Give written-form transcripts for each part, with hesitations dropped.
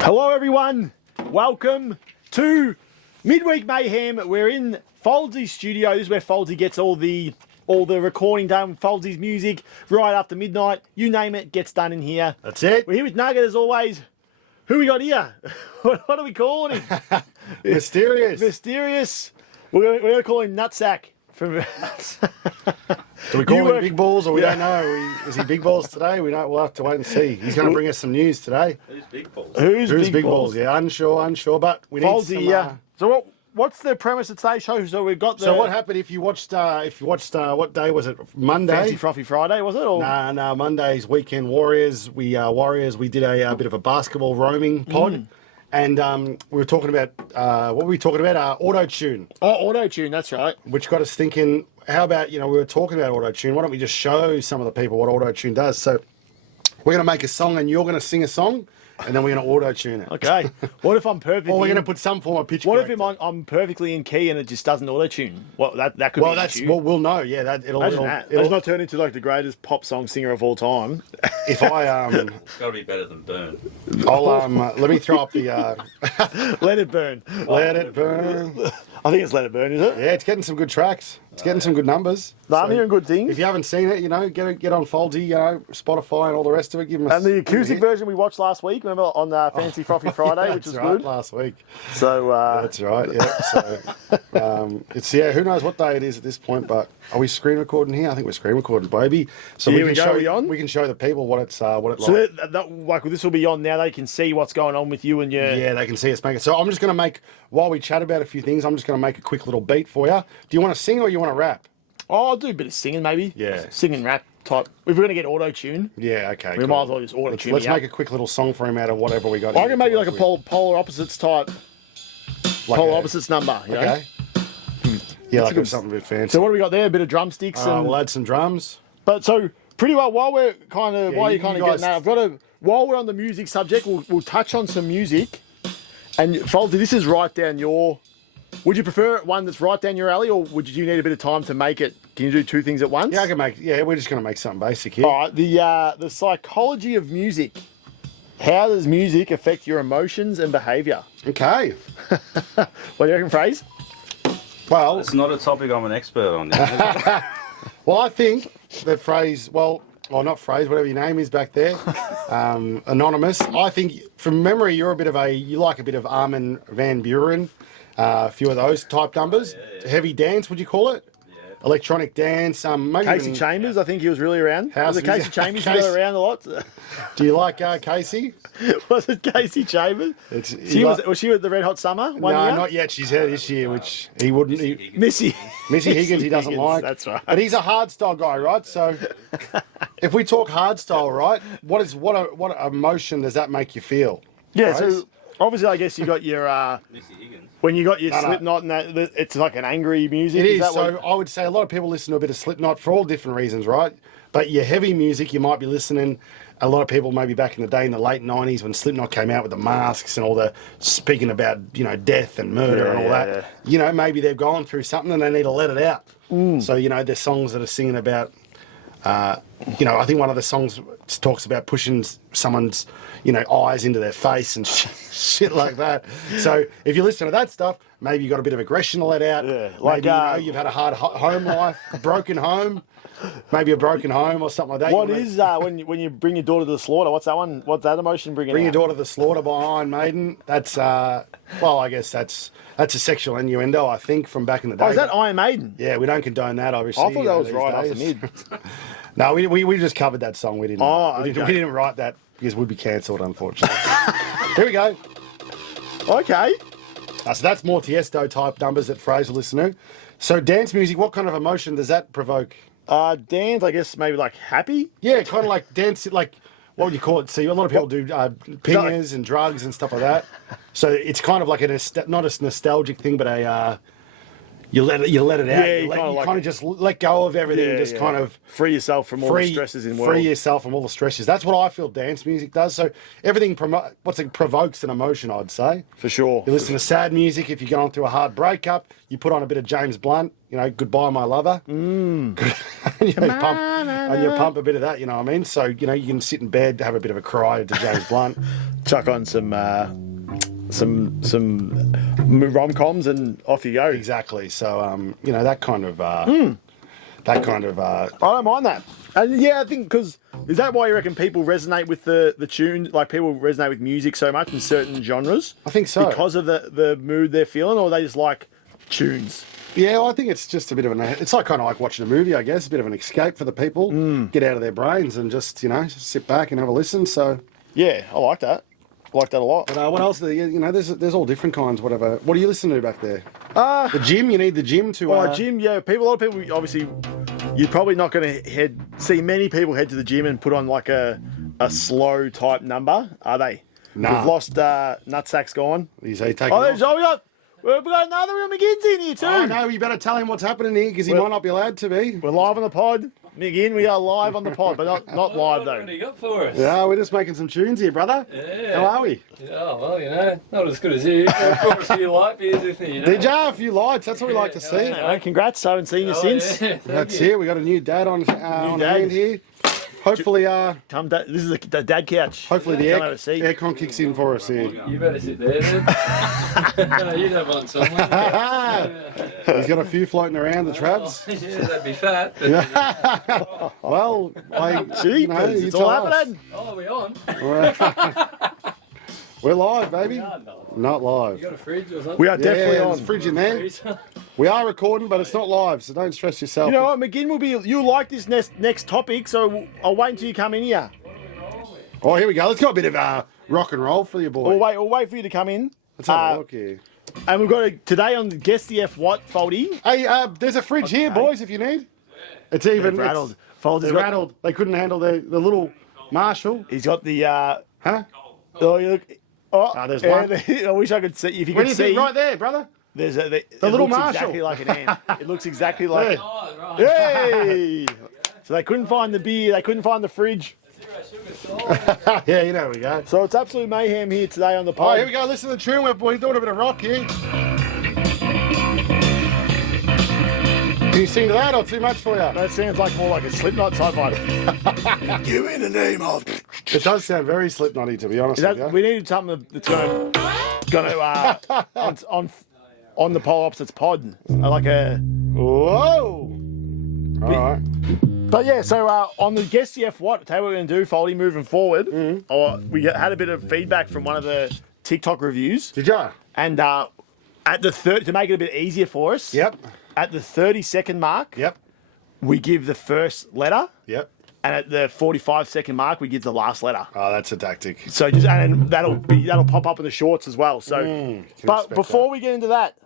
Hello everyone, welcome to Midweek Mayhem. We're in FOUDZYs studio. This is where FOUDZY gets all the recording done. FOUDZYs music right after midnight. You name it, gets done in here. That's it. We're here with Nugget as always. Who we got here? What are we calling him? Mysterious. Mysterious. We're going to call him Nutsack. From Do we call him Big Balls or we don't know? Is he Big Balls today? We'll have to wait and see. He's going to bring us some news today. Who's Big Balls? Who's Big Balls? Yeah, unsure, but we need FOUDZY, some... yeah. So what's the premise of today's show? So we've got the... So what happened if you watched, what day was it? Monday? Fancy Frothy Friday, was it? Or... No, Monday's Weekend Warriors. We did a bit of a basketball roaming pod. And we were talking about, what were we talking about? Autotune. Oh, Autotune, that's right. Which got us thinking, how about, we were talking about Autotune. Why don't we just show some of the people what Autotune does? So we're going to make a song and you're going to sing a song and then we're going to Autotune it. Okay. What if I'm perfectly... Or we're going to put some form of pitch What corrector. if I'm perfectly in key and it just doesn't Autotune? Well, that could be Well, an that's issue. what we'll know. Yeah, it'll Let's not turn into like the greatest pop song singer of all time. if I It's got to be better than Burn. I'll let me throw up the Let It Burn. Let It Burn. I think it's Let It Burn, is it? Yeah, it's getting some good tracks. It's getting some good numbers. No, I'm So hearing good things. If you haven't seen it, get on FOUDZY, Spotify and all the rest of it. Give them And the acoustic version we watched last week, remember, on Fancy Frothy Friday, which was that's right, good. last week. So That's right, yeah. So it's who knows what day it is at this point, but are we screen recording here? I think we're screen recording, baby. So Here we we can go, show we on? we can show the people what it's So like. this will be on now. They can see what's going on with you and your... Yeah, they can see us make it. So I'm just going to make, while we chat about a few things, I'm just going to make a quick little beat for you. Do you want to sing or you want to rap? Oh, I'll do a bit of singing maybe. Yeah. Singing rap type. If we're going to get Auto-Tune, Yeah, okay. we might as well just Auto-Tune Let's me up. make a quick little song for him out of whatever we got. I here reckon maybe to like a work with. polar opposites type, Like polar a- opposites number. You know? Okay. Yeah, like good. something a bit fancy. So what do we got there? A bit of drumsticks and... We'll add some drums. But so pretty well while we're kind of Yeah, while you you're kind of guys- getting that, I've got to while we're on the music subject, we'll touch on some music. And FOUDZY, this is right down your. Would you prefer one that's right down your alley, or would you need a bit of time to make it? Can you do two things at once? Yeah, I can make. Yeah, we're just going to make something basic here. All right. The psychology of music. How does music affect your emotions and behaviour? Okay. What do you reckon, Phrase? Well, It's not a topic I'm an expert on. well, I think that phrase. Well, not phrase. Whatever your name is back there, anonymous. I think from memory, you like a bit of Armin van Buuren, a few of those type numbers. Yeah. Heavy dance, would you call it? Electronic dance. Maybe Casey even- Chambers, I think he was really around. House Was it Casey music. Chambers who Casey- got around a lot? Do you like Casey? Was it Casey Chambers? Was she with the Red Hot Summer one No, year? not yet. She's here this year, which he wouldn't. Missy. Missy Higgins, he doesn't like. That's right. But he's a hardstyle guy, right? So, if we talk hardstyle, right? What emotion does that make you feel? Yeah, Right? so obviously I guess you got your Missy Higgins. when you got your No. Slipknot and that it's like an angry music. It is. that So what- I would say a lot of people listen to a bit of Slipknot for all different reasons, right? But your heavy music, you might be listening. A lot of people maybe back in the day in the late 90s when Slipknot came out with the masks and all the speaking about, death and murder Yeah, and all yeah, that. yeah. Maybe they've gone through something and they need to let it out. So, there's songs that are singing about, I think one of the songs talks about pushing someone's, eyes into their face and shit like that. So if you listen to that stuff, maybe you got a bit of aggression to let out. Yeah, like, Maybe, you've had a hard home life, a broken home, maybe a broken home or something like that. what You wanna is when you bring your daughter to the slaughter? What's that one? What's that emotion bringing? Bring your out? daughter to the slaughter by Iron Maiden. That's, I guess that's a sexual innuendo, I think, from back in the day. Oh, is that Iron Maiden? Yeah, we don't condone that, obviously. I thought that was these right after days. mid. No, we just covered that song. We didn't. Oh, we okay. didn't write that because we'd be cancelled, unfortunately. Here we go. Okay. So that's more Tiesto type numbers that Fraser listen to. So dance music, what kind of emotion does that provoke? Dance, I guess maybe like happy. Yeah, kind of like dance, like what would you call it? See, a lot of people do pingers and drugs and stuff like that. So it's kind of like not a nostalgic thing, but you let it out. Yeah, you kinda like kind of it. just let go of everything and just kind of free yourself from all the stresses in the world. Free yourself from all the stresses. That's what I feel dance music does. So everything provokes an emotion, I'd say. For sure. You listen to sad music if you're going through a hard breakup. You put on a bit of James Blunt, you know, Goodbye My Lover. and you pump a bit of that, you know what I mean? So, you know, you can sit in bed, have a bit of a cry to James Blunt. Chuck on some rom-coms and off you go. Exactly. So, you know, that kind of... I I don't mind that. And yeah, I think because is that why you reckon people resonate with the tune? Like people resonate with music so much in certain genres? I think so. Because of the mood they're feeling, or they just like tunes. Yeah, well, I think it's just a bit of it's like kind of like watching a movie, I guess, a bit of an escape for the people, get out of their brains and just, you know, just sit back and have a listen. So Yeah, I like that. I like that a lot. But what else? You know, there's all different kinds. Whatever. What do you listen to back there? The gym. You need the gym to. Gym. Yeah, a lot of people. Obviously, you're probably not going to see many people head to the gym and put on like a slow type number, are they? Nah. We've lost Nutsack's gone. He's taking. We've got another Real McGinn's in here too. Oh no, you better tell him what's happening here because he might not be allowed to be. We're live on the pod. McGinn, we are live on the pod, but not live though. What do you got for us? Yeah, we're just making some tunes here, brother. Yeah. How are we? Yeah, well, you know, not as good as you. Brought us a few light beers with me, you know. Did ya? A few lights. That's what we like to see. No, congrats, I haven't seen you since. Yeah, That's it. We got a new dad on dad. hand here. Hopefully, This is the dad couch. hopefully the Come have a seat. aircon kicks in for us here. You better sit there, then. No, you'd have one somewhere. He's got a few floating around the traps. Yeah, that'd be fat. But, Well, Jeepers, you know, you it's all tell us. happening. oh, are we on? We're live, baby. No. Not You live. got a fridge or something? We are definitely Yeah, on. there's a fridge in there. We are recording, but it's not live, so don't stress yourself. You know what, McGinn will be. You'll like this next topic, so I'll wait until you come in here. Oh, here we go. Let's go a bit of rock and roll for you, boy. We'll wait for you to come in. Let's have a look here. And we've got today on Guess the F What, Foldy. Hey, there's a fridge here, boys, if you need. It's even They've rattled. it's- Foldy's They're got, rattled. They couldn't handle the little Marshall. He's got the. Huh? Oh, you look. Oh, there's yeah, one. I wish I could see. If you Where could do you see, think? Right there, brother. there's the little looks Marshall. exactly like an ant. It looks exactly like. Yeah. Oh, right. Hey! So they couldn't find the beer. They couldn't find the fridge. Yeah, you know we go. So it's absolute mayhem here today on the Oh, pod. here we go. Listen to the tune. We're doing a bit of rock here. Can you sing to that or too much for you? That sounds like more like a Slipknot type vibe. Give me the name of. It does sound very Slipknotty, to be honest with you. We needed something that's going to on the Pole Opposites pod. Like a. Whoa! All right. But yeah, so on the Guess the F What, tell you what we're going to do, Foldy, moving forward. We had a bit of feedback from one of the TikTok reviews. Did ya? And at the to make it a bit easier for us. Yep. At the 30-second mark, Yep. we give the first letter. Yep. And at the 45-second mark, we give the last letter. Oh, that's a tactic. So just and that'll pop up in the shorts as well. So, but respect before we get into that,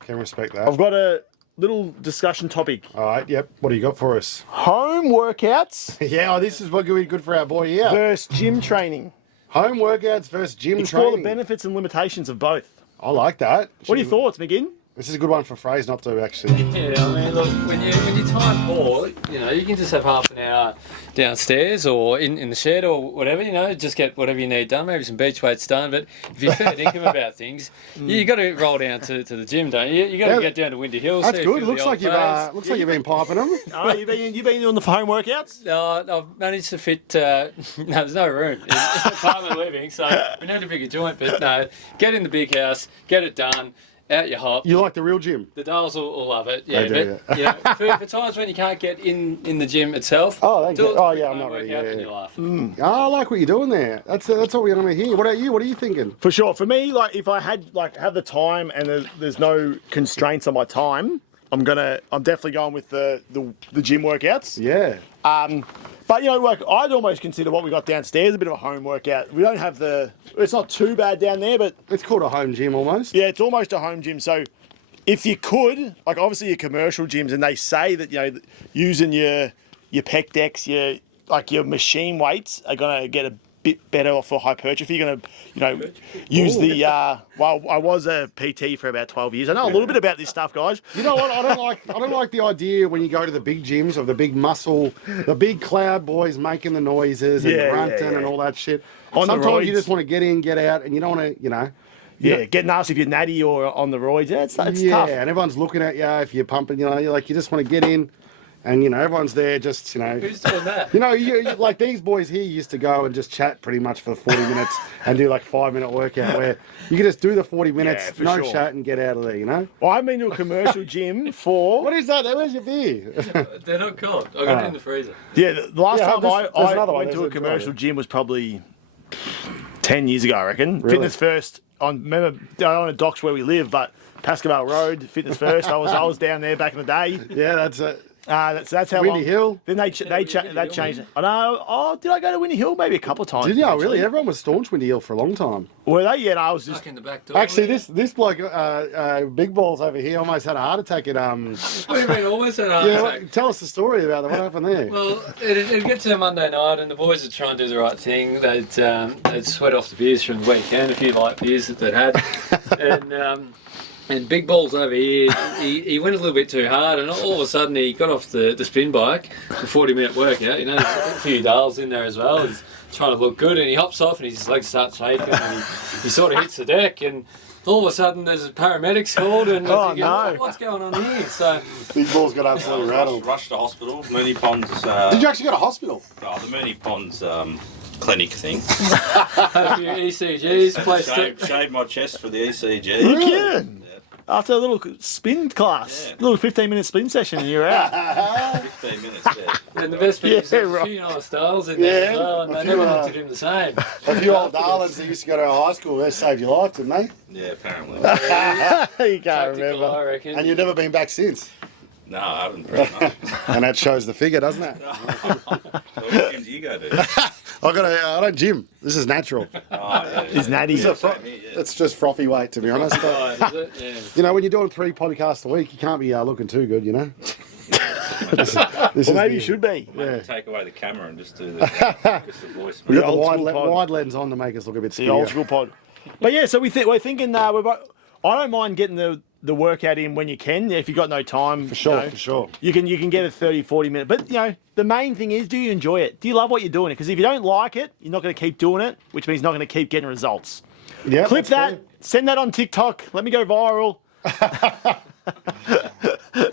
Can respect that. I've got a little discussion topic: All right. Yep. What do you got for us? home workouts Yeah. This is what could be good for our boy here. versus gym training. Home workouts versus gym Explore training. the benefits and limitations of both. I like that. What are your thoughts, McGinn? This is a good one for Fraser not to actually. Yeah, I mean, look, when you time more, you know, you can just have half an hour downstairs or in the shed or whatever, you know, just get whatever you need done, maybe some beach weights done. But if you're fair dinkum about things, you got to roll down to the gym, don't you? You got to Yeah, get down to Windy Hills. That's see a good. few of Looks the like old faves. you've been piping them. Oh, you've been doing the home workouts? No, I've managed to fit. No, there's no room in apartment living, so we need a bigger joint. But no, get in the big house, get it done. Out your hop. You like the real gym? The dolls will love it. Yeah, They do, but you know, for times when you can't get in the gym itself. Oh, they do get- it oh, quick yeah, I'm home not really- workout yeah, and yeah. you laugh. Oh, I like what you're doing there. That's what we want to hear. What about you? What are you thinking? For sure. For me, like if I had have the time and there's no constraints on my time, I'm definitely going with the gym workouts. Yeah. But you know, like I'd almost consider what we got downstairs a bit of a home workout. We don't have it's not too bad down there, but It's called a home gym almost. yeah, it's almost a home gym. So if you could, like obviously your commercial gyms, and they say that, you know, using your pec decks, your machine weights are gonna get a bit better for hypertrophy. You're going to, use the. Well, I was a PT for about 12 years. I know a little bit about this stuff, guys. You know what? I don't like the idea when you go to the big gyms of the big muscle, the big cloud boys making the noises and grunting and all that shit. On the Sometimes you roids. just want to get in, get out, and you don't want to, Yeah, getting asked if you're natty or on the roids. Yeah, it's tough. and everyone's looking at you if you're pumping. You're like, you just want to get in, and everyone's there just, Who's doing that? you like these boys here used to go and just chat pretty much for 40 minutes and do like 5-minute workout where you can just do the 40 minutes, for no sure. chat, and get out of there. Well, I've been to a commercial gym for. What is that? Where's your beer? They're not cold. I got it in the freezer. Yeah, the last Yeah, time there's I another one. went to There's a commercial another. gym was probably 10 years ago, I reckon. Really? Fitness First. Remember, I don't want to dox where we live, but Pascavale Road, Fitness First. I was down there back in the day. Yeah, that's it. That's how Windy long. Hill. Then they Windy Hill, changed it. I know. Oh, did I go to Windy Hill? Maybe a couple of times. Did you? actually. Really? Everyone was staunch Windy Hill for a long time. Were they? Yeah, no, I was just. Stuck in the back door. Actually, this bloke, Big Balls over here, almost had a heart attack at. What do you mean, almost an heart Yeah, attack? tell us the story about it. What happened there? Well, it'd get to Monday night, and the boys would try and do the right thing. They'd sweat off the beers from the weekend, a few light beers that they'd had, and Big Balls over here, he went a little bit too hard, and all of a sudden he got off the spin bike, the 40-minute workout. There's a few dials in there as well. He's trying to look good, and he hops off, and his legs start shaking, and he sort of hits the deck, and all of a sudden there's paramedics called, and Oh, thinking, no. what's going on here? So. Big Balls got absolutely rattled. Rushed to hospital. Mooney Ponds. Did you actually go to hospital? The Mooney Ponds clinic thing. Had a few ECGs, placed Shaved my chest for the ECG. You kidding? Yeah, After a little spin class, Yeah. a little 15-minute spin session, and you're out. 15 minutes. Yeah. and the best bit is Yeah, there's a right. few nice styles in there Yeah. as well, and A they few, never looked at him the same. A few old darlings that used to go to our high school, they saved your life, didn't they? Yeah, apparently. You can't Tactical, remember. I reckon. And you've never been back since. No, I haven't pretty much. And that shows the figure, doesn't it? What gym do you go to? I don't gym. This is natural. Oh, yeah. Is natty. Yeah, same here, yeah. It's just frothy weight, to be honest. But, Right, is it? Yeah. when you're doing 3 podcasts a week, you can't be looking too good, This Well, is maybe the- you should be. Yeah. Take away the camera and just do the voice. We got the old wide, school pod. wide lens on to make us look a bit The skinnier. old school pod. But yeah, so we're thinking. I don't mind getting the workout in when you can. If you've got no time, For sure, you know, for sure. You can get a 30, 40 minute. But the main thing is, do you enjoy it? Do you love what you're doing? Because if you don't like it, you're not going to keep doing it, which means you're not going to keep getting results. Yeah, Clip that's that. Send that on TikTok. Let me go viral. fair.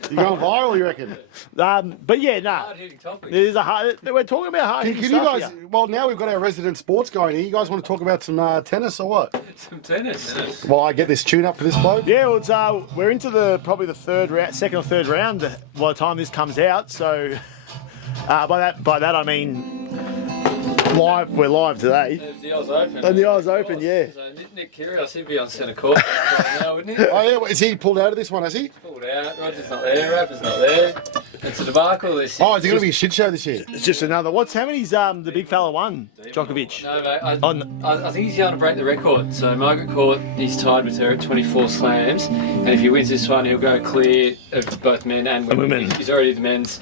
You going viral, you reckon? But yeah, nah. Hard-hitting topics. There's we're talking about hard Can hitting you stuff guys? here. Well, now we've got our resident sports going here. You guys want to talk about some tennis or what? Some tennis. While I get this tune up for this bloke. Yeah, well, it's, we're into probably the second or third round by the time this comes out. So by that I mean live. We're live today. There's the Oz Open. And the Oz Open, yeah. So Nick Kyrgios, he'd be on centre court right now, wouldn't he? Oh yeah, is he pulled out of this one? Has he? Pulled out. Roger's not there. Rafa's not there. It's a debacle. This Oh, is it going to be a shit show this year? It's just another. How many's the big fella won? Djokovic. No, mate. I think he's going to break the record. So Margaret Court, he's tied with her at 24 slams, and if he wins this one, he'll go clear of both men and women. He's already the men's.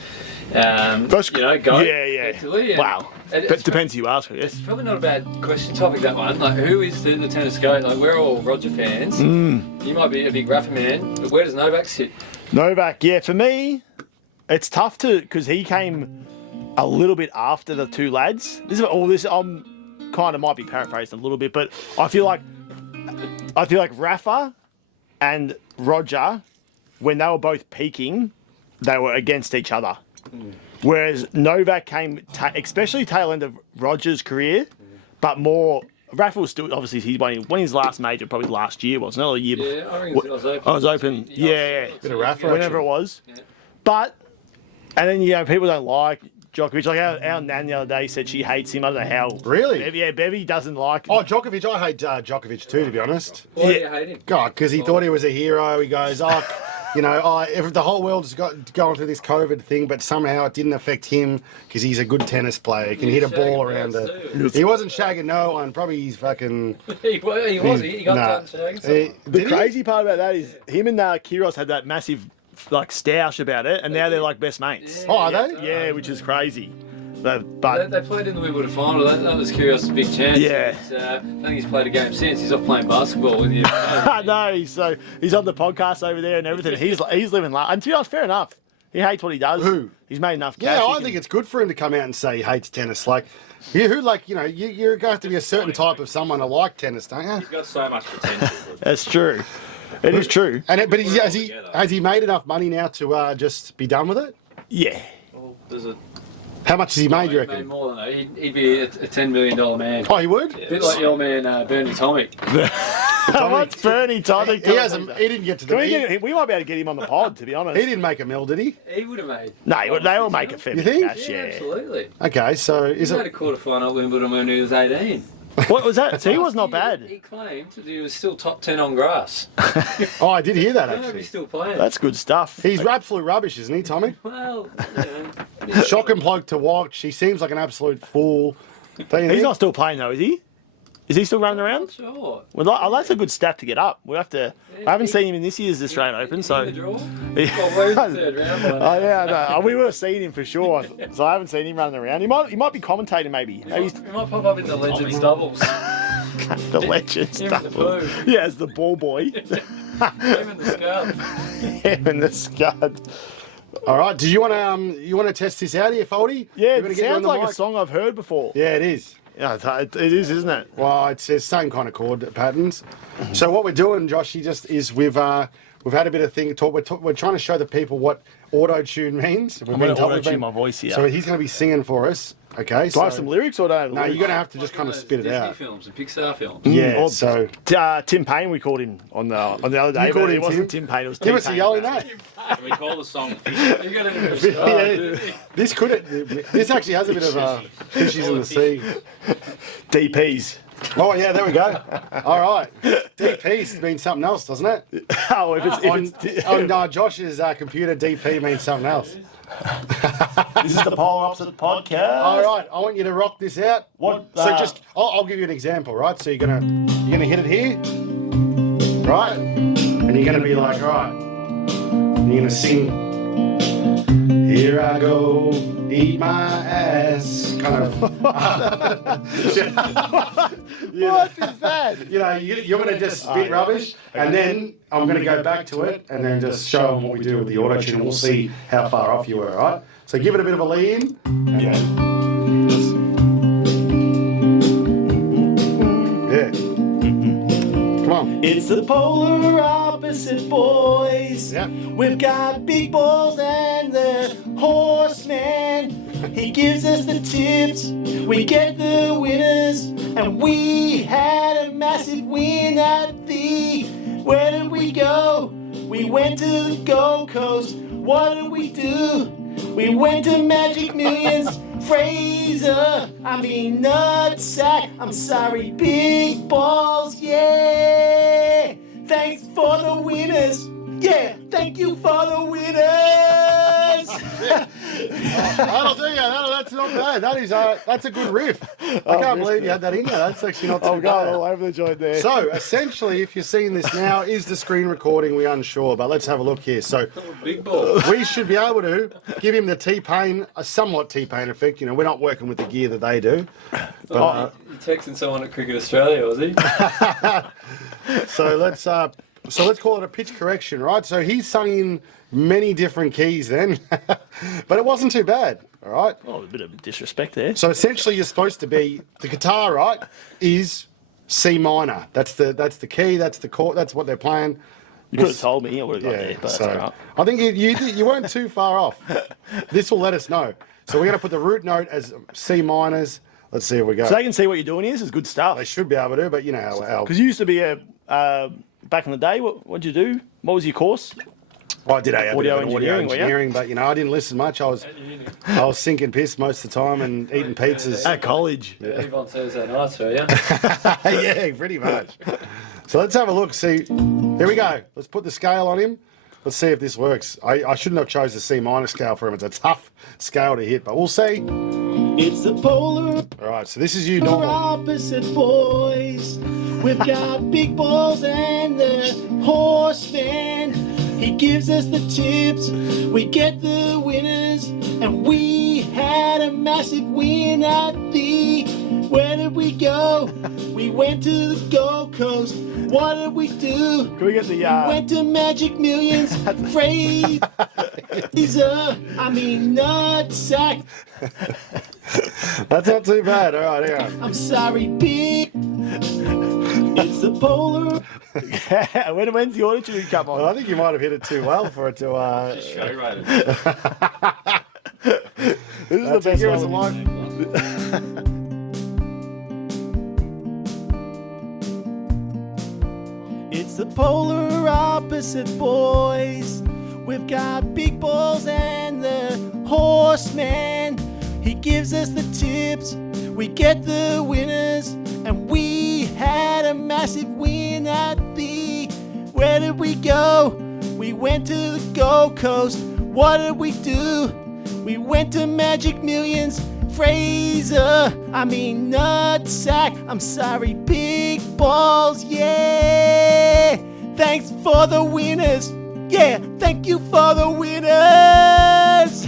That's go. Yeah. effectively, and Wow. it's Depends who you ask, I guess. probably not a bad question topic, that one. Like, who is the tennis goat? Like, we're all Roger fans. You might be a big Rafa man, but where does Novak sit? Novak, yeah. For me, it's tough because he came a little bit after the two lads. I'm kind of might be paraphrased a little bit, but I feel like Rafa and Roger, when they were both peaking, they were against each other. Whereas Novak came, especially tail end of Roger's career, but more. Rafa was still obviously he won his last major probably last year, wasn't it? Or the year before. Yeah, I think it was Open. I was open. Yeah. Bit of Rafa Whenever it was. Yeah. But, and then, people don't like Djokovic. Like our nan the other day said she hates him. I don't know how. Really? Bevy doesn't like him. Oh, Djokovic. I hate Djokovic too, to be honest. Why do you hate him? God, because he thought he was a hero. He goes, the whole world's going through this COVID thing, but somehow it didn't affect him because he's a good tennis player. He can hit a ball around it. He wasn't shagging no one. Probably he's fucking. He was. He got done shagging. The crazy part about that is him and Kyrgios had that massive stoush about it, and now they're like best mates. Oh, are they? Yeah, which is crazy. But They played in the Wimbledon final. That was Kyrgios' big chance. Yeah. I don't think he's played a game since. He's off playing basketball with you. I know he's on the podcast over there and everything. He's living life. And to be honest, fair enough. He hates what he does. Who? He's made enough cash. Yeah, I think it's good for him to come out and say he hates tennis. Like, you're going to have to be a certain type of someone to like tennis, don't you? He's got so much potential. That's true. It is true. But has he made enough money now to just be done with it? Yeah. Well, there's a How much has he made, you He'd made reckon? more than that. He'd be a $10 million man. Oh, he would? A bit like your man Bernie Tomic. What's Bernie Tomic? He didn't get to the... We might be able to get him on the pod, to be honest. He didn't make a mill, did he? He would have made. No, they all make a fair You bit of think? cash, Yeah, yeah. absolutely. Okay, so is He made a it... quarterfinal at Wimbledon when he was 18. What was that? So he was not bad. He claimed that he was still top 10 on grass. Oh, I did hear that, I don't know if actually. he's still playing. That's good stuff. He's absolute rubbish, isn't he, Tommy? Well, you know. Shocking bloke to watch. He seems like an absolute fool. Don't you He's think? not still playing though, is he? Is he still running around? Sure. Well, that's a good stat to get up. We have to. I haven't seen him in this year's Australian Open, so. In the draw? Well, where's the third round? Oh yeah, no, we would have seen him for sure. So I haven't seen him running around. He might be commentating maybe. Maybe He might pop up in the Legends doubles. the legend Him and the stuff. blue. Yeah, as the ball boy. Him and the scalp. Him and the scud. All right, do you want to test this out here, Foldy? Yeah, You wanna it get you on sounds the like a mic? song I've heard before. Yeah, it is. Yeah, it is, isn't it? Well, it's the same kind of chord patterns. So what we're doing, Joshy, just is we've had a bit of thing talk. We're trying to show the people what auto-tune means. I'm going to auto-tune my voice here. So he's going to be singing for us. Okay. Do I have some lyrics or don't? No, you're going to have to just kind of Those spit it Disney out. films and Pixar films. Yeah. Or So Tim Payne, we called him on the other day. You called but him it wasn't Tim? Tim Payne. It was give Tim us a Payne. yellow note. Can we call the song Fish? You got to Yeah, this actually has a bit of fishes in the sea. DPs. Oh yeah, there we go. All right, DP means something else, doesn't it? Oh, if On Josh's computer, DP means something else. this is the Polar Opposite podcast. All right, I want you to rock this out. What? So I'll give you an example, right? So you're gonna hit it here, right? And you're gonna be like, all right, and you're gonna sing. Here I go, eat my ass, kind of. What is that? You know, you're gonna just spit rubbish, and then I'm gonna go back to it, and then just show them what we do with the auto-tune, and we'll see how far off you were, right? So give it a bit of a lean. Yeah. Yeah. Come on. It's the polar opposite, boys. Yeah. We've got big balls and the horseman. He gives us the tips. We get the winners. And we had a massive win at the... Where did we go? We went to the Gold Coast. What did we do? We went to Magic Millions. Fraser, I mean nutsack. I'm sorry, big balls, yeah. Thanks for the winners. Yeah, thank you for the winners. That'll do you. That's not bad. That's a good riff. I can't believe you had that in there. That's actually not too I've bad. got all over the joint there. So, essentially, if you're seeing this now, is the screen recording? We're unsure, but let's have a look here. So, Big ball. we should be able to give him the T-Pain, a somewhat T-Pain effect. You know, we're not working with the gear that they do. But, You texting someone at Cricket Australia, was he? so let's call it a pitch correction, right? So he's sung in many different keys then, but it wasn't too bad. All right. Oh, a bit of disrespect there. So essentially, you're supposed to be the guitar, right? Is C minor. That's the key. That's the chord. That's what they're playing. You could have told me. I would have got there, but so that's all right. I think you weren't too far off. This will let us know. So we're going to put the root note as C minors. Let's see if we go. So they can see what you're doing here. This is good stuff. They should be able to, but you know how. Because you used to be back in the day. What'd you do? What was your course? I did Audio engineering, were you? engineering, but you know I didn't listen much. I was sinking piss most of the time and eating pizzas. At college. Leave on Thursday nights, are you? Yeah, pretty much. So let's have a look. See, here we go. Let's put the scale on him. Let's see if this works. I shouldn't have chose the C minor scale for him. It's a tough scale to hit, but we'll see. It's the polar All right, so this is you normal. opposite, boys. We've got big balls and the horseman. He gives us the tips. We get the winners. And we had had a massive win at the... Where did we go? We went to the Gold Coast. What did we do? Can we get the Went to Magic Millions. Fraser, I mean nutsack. That's not too bad. All right, hang on. I'm sorry, big. It's the polar. When's the Autotune come on? Well, I think you might have hit it too well for it to. Show rated. This is the That's best a heroes one. alive. It's the polar opposite, boys. We've got big balls and the horseman. He gives us the tips, we get the winners, and we had a massive win at the... Where did we go? We went to the Gold Coast. What did we do? We went to Magic Millions. Fraser, I mean nutsack. I'm sorry, big balls, yeah. Thanks for the winners. Yeah, thank you for the winners.